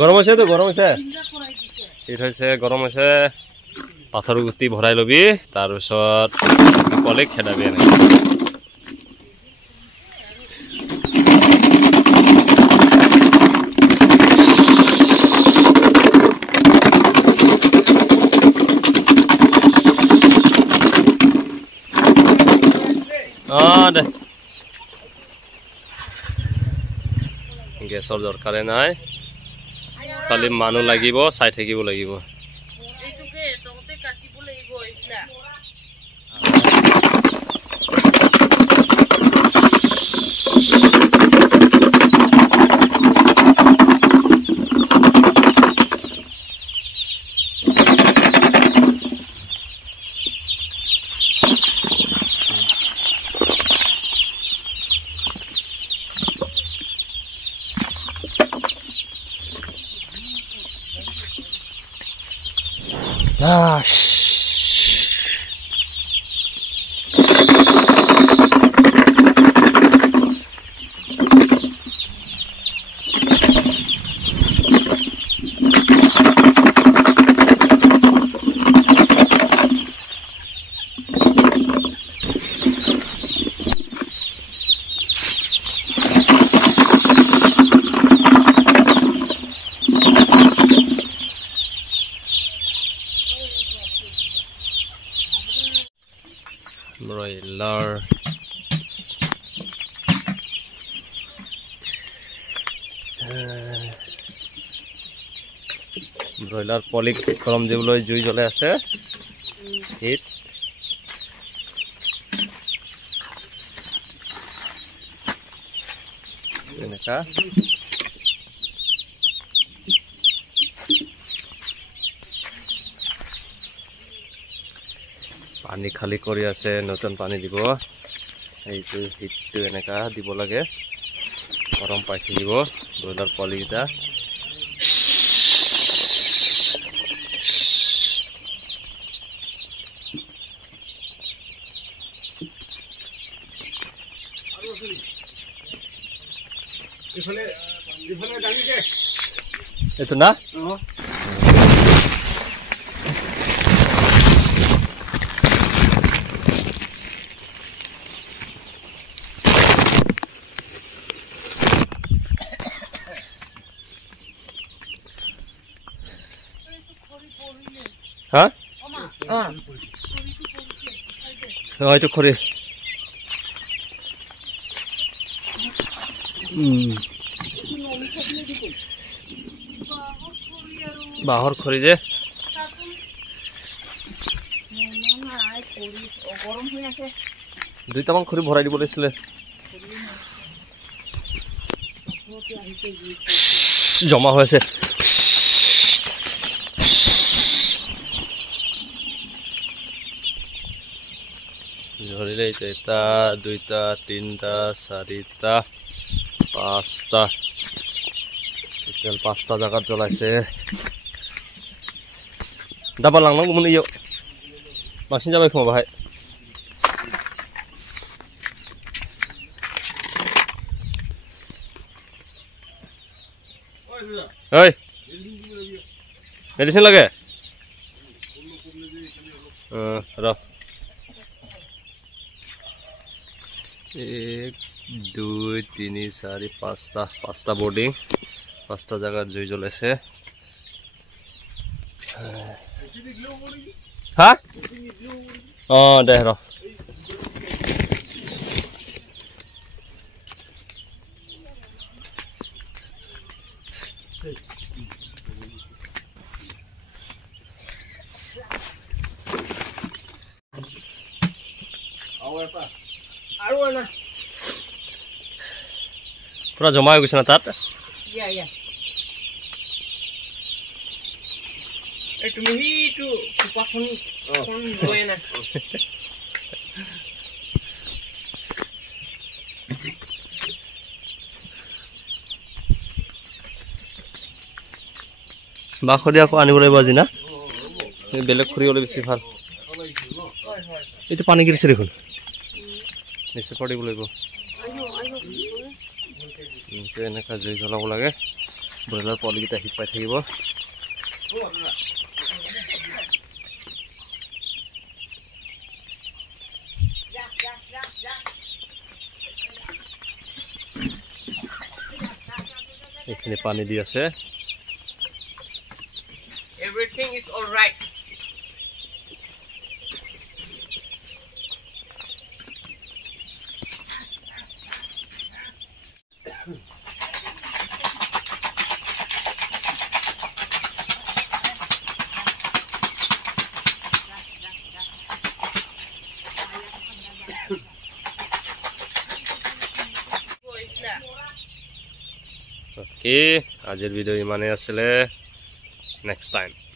গৰম হৈছে তো গৰম হৈছে এইট হৈছে গৰম হৈছে পাথৰ গুটি ভৰাই লবি তাৰপিছত কলে খেদাবি এনে দে গেছৰ দৰকাৰে নাই খালি মানুহ লাগিব চাই থাকিব লাগিব ব্ৰইলাৰ ব্ৰইলাৰ পলিক গৰম দিবলৈ জুই জ্বলাই আছে হিট এনেকা পানী খালি কৰি আছে নতুন পানী দিব এইটো হিটটো এনেকা দিব লাগে গৰম পাই থাকিব ব্ৰইলাৰ পোৱালিকেইটা এইটো না হ্যাঁ হয়তো খৰি বাহৰ খৰি যে দুইটামান খৰি ভৰাই দিব লাগিছিলে জমা হৈ আছে ধৰিলে এটা দুইটা তিনটা চাৰিটা পাঁচটা টোটেল পাঁচটা জায়গাত জ্বলাইছে দাবা লাंनांगौ मोन इयाव बांसिन जाबाय खोमा बाहाय ओइ मेडिसिन लगे र 1 2 3 4 5টা बोर्डिंग 5টা জায়গা জুই জ্বলাইছে হ্যাঁ দে র পুরা জমা হৈ গৈছে না তাত তুমি হিটো কুপাখন কোন লয় না বাখদি আকৌ আনিব লাগিব আজি না বেলেগ খৰি হলে বেছি ভাল এইটো পানী গিৰিছে দেখোন নিশ্চয় কৰিব লাগিব এনেকুৱা জুই জ্বলাব লাগে ব্ৰইলাৰ পোৱালিকেইটা হিট পাই থাকিব এইখিনি পানী দি আছে Everything is all right. Okay, আজিৰ ভিডিও ইমানেই আছিলে নেক্সট টাইম